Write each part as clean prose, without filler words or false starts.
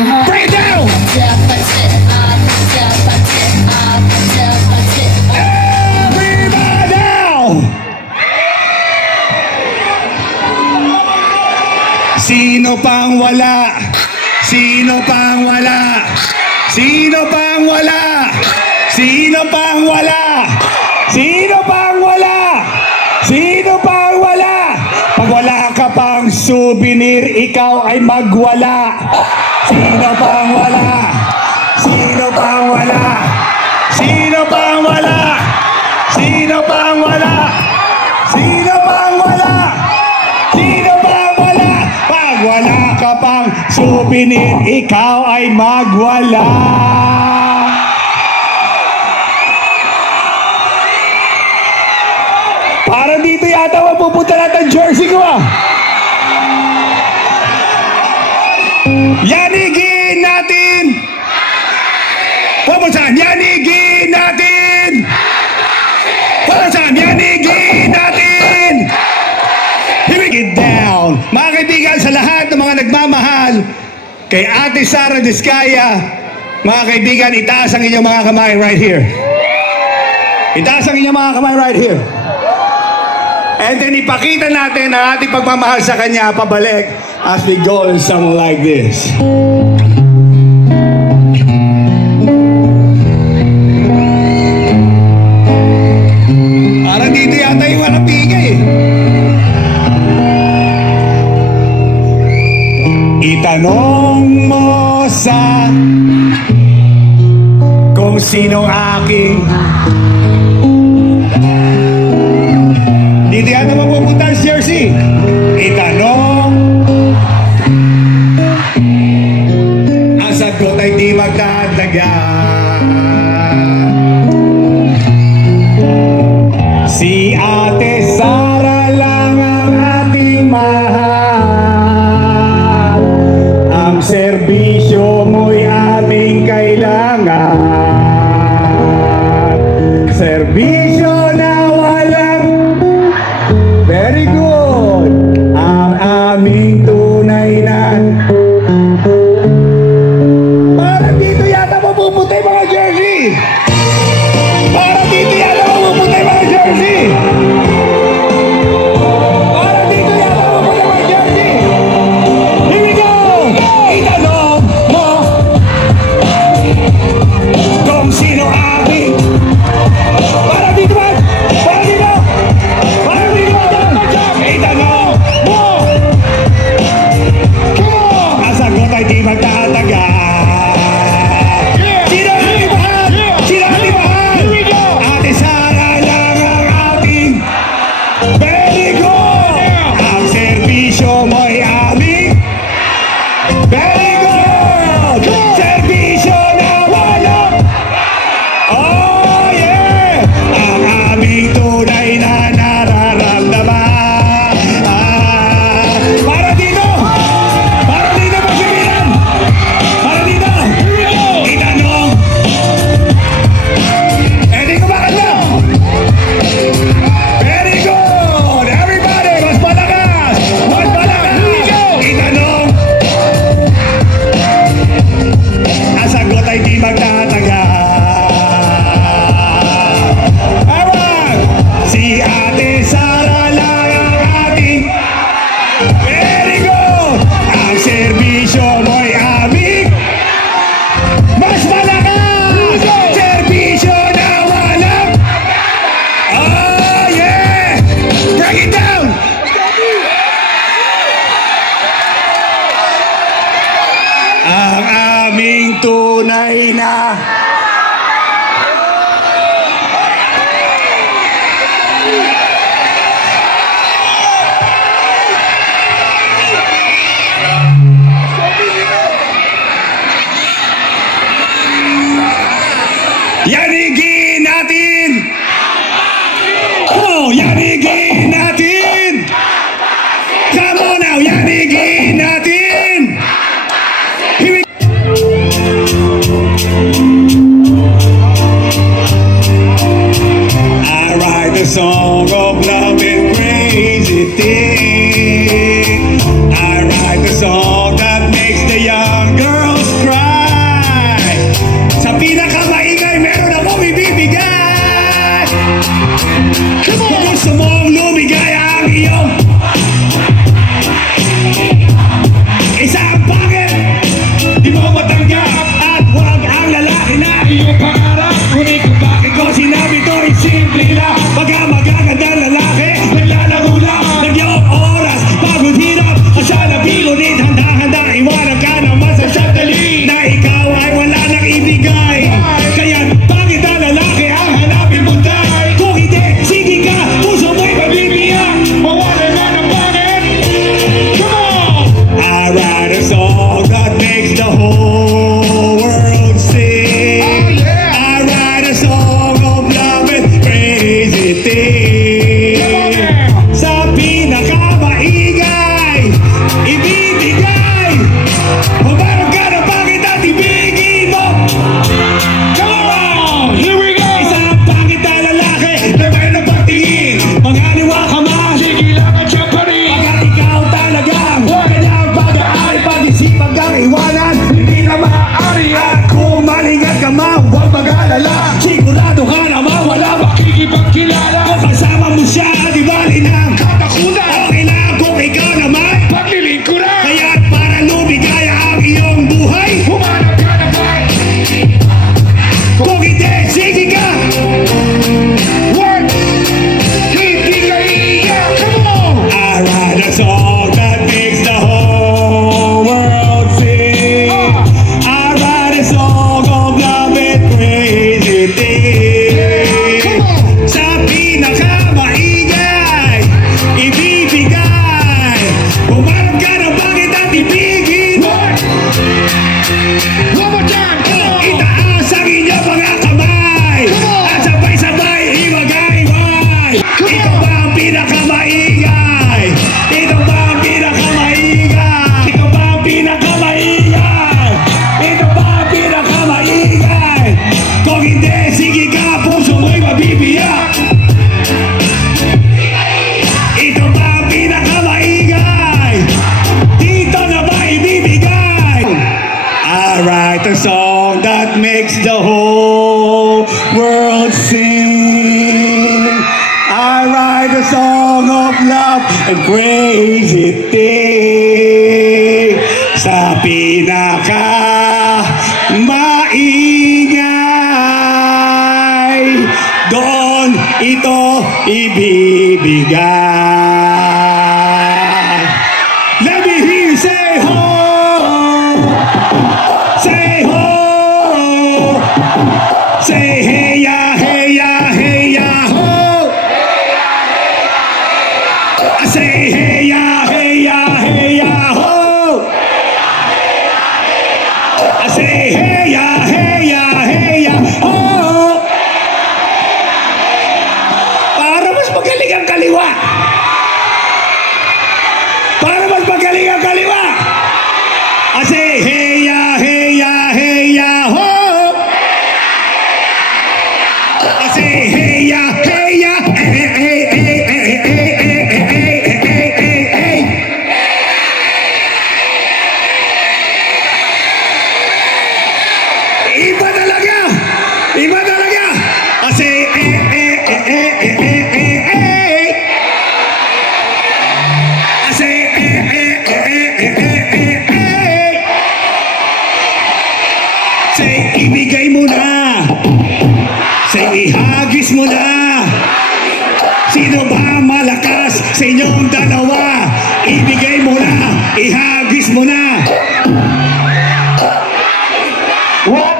Break it down! Everybody now! Sino pang wala? Sino pang wala? Sino pang wala? Sino pang wala? Sino pang wala? Sino pang wala? Pag wala ka pang souvenir, ikaw ay magwala. Sino pang wala? Sino pang wala? Sino pang wala? Sino pang wala? Sino pang wala? Sino pang wala? Pag wala ka pang souvenir, ikaw ay magwala. Parang dito yata mapupunta natin ang jersey ko ah. Yanigin natin! One more time, yanigin natin! One more time, yanigin natin! Here we get down. Mga kaibigan, sa lahat ng mga nagmamahal kay Ate Sara Diskaya, mga kaibigan, itaas ang inyong mga kamay right here. Itaas ang inyong mga kamay right here. And then ipakita natin ang ating pagmamahal sa kanya pabalik as we go in something like this. Parang dito yata yung malapigay eh. Itanong mo sa kung sino aking dito yata mapupunta ang jersey. Itanong ang sagot ay di magdadagan. Si Ate Sara lang ang ating mahal. Ang serbisyo mo'y aming kailangan. Serbisyo na walang very good. Ang aming tunay na parang dito yata mapupunta yung mga jersey. Parang dito yata mapupunta yung mga jersey. Parang dito yata mapupunta yung mga jersey. Here we go. Itanong mo kung sino aking parang dito ba? Parang dito. Parang dito. Itanong mo. Come on. Ang sagot ay di magtatagal. Sino ang ating mahal? Sino ang ating mahal? Ate Sara lang ang ating very good. Ang serbisyo mo'y aming very good. Serbisyo na walang oh yeah. Ang aming tunay na nararamdaman. Para dito! Para dito pagsabihan! Para dito! Itanong! Eh di ko makanta! Very good! Everybody! Mas malakas! Mas malakas! Itanong! Ang sagot ay di magtatagal. Alright! Si Ate Sara lang ang ating very good! Ang serbisyo mo'y aming mas malakas! Serbisyo na walang oh yeah! Break it down! Ang aming tunay na yanigin natin! Oh, yanigin natin! Come on now, yanigin natin! Here we I write the song of love and crazy things. I write the song that makes the young girls I write a song that makes the whole world sing. I write a song of love and crazy thing. Sa pinaka maingay, doon ito ibibigay. Let me hear you say ho! Say ho! Say hey ya, hey ya, hey ya ho! I say hey ya, hey ya, hey ya ho! I say hey ya, hey ya, hey ya ho! Para mas magaling ang kaliwa! Para mas magaling ang kaliwa! I say hey ya, hey ya, hey ya ho! I say hey ya, hey ya, hey, hey, hey, hey, hey, hey, hey, hey, hey, hey, hey. Iba talaga! Iba talaga! I say eh, eh, eh, eh, eh, eh, eh, eh. I say eh, eh, eh, eh, eh, eh, eh. Say ibigay mo na. Say ihagis mo na. Sino ba malakas sa inyong dalawa? Ibigay mo na. Ihagis mo na. What?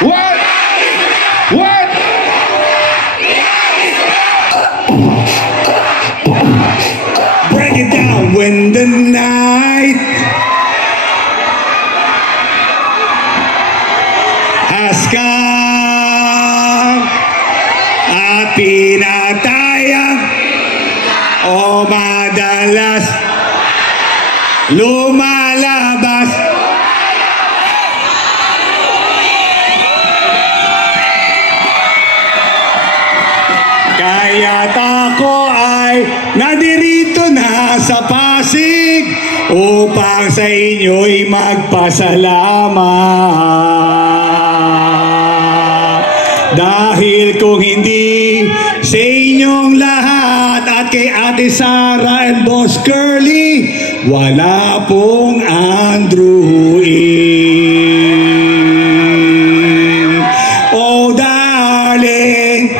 What? What? Break it down when the night has come at pinatayang o madalas lumalabas. Kaya't ako ay nadirito na sa Pasig upang sa inyo'y magpasalamat. Dahil kung hindi sa inyong lahat at kay Ate Sara and Boss Curly, wala pong Andrew Ing. Oh darling,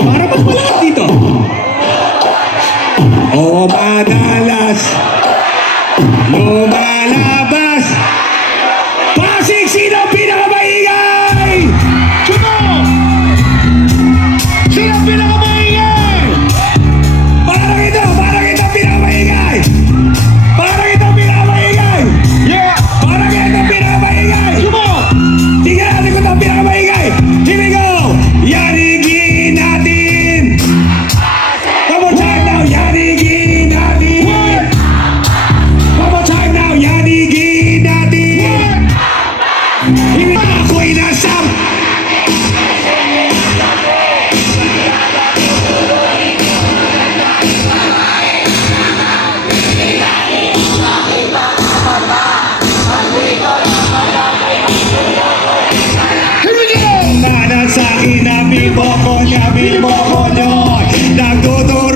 para mas malakas dito. O madalas lumalabas. Pasig, sino pinakamaingay? Sino? Sino pinakamaingay? Parang ito pinakamaingay. Parang ito pinakamaingay. Yeah! Parang ito pinakamaingay. Sino? Tingnan natin kung ito pinakamaingay. Here we go. Yanigin natin. One more time now. Yanigin natin. One more time now. Yanigin natin. Hindi na ako'y nasam. Here we go! Nanasakin na biboko niya, nagtutuloy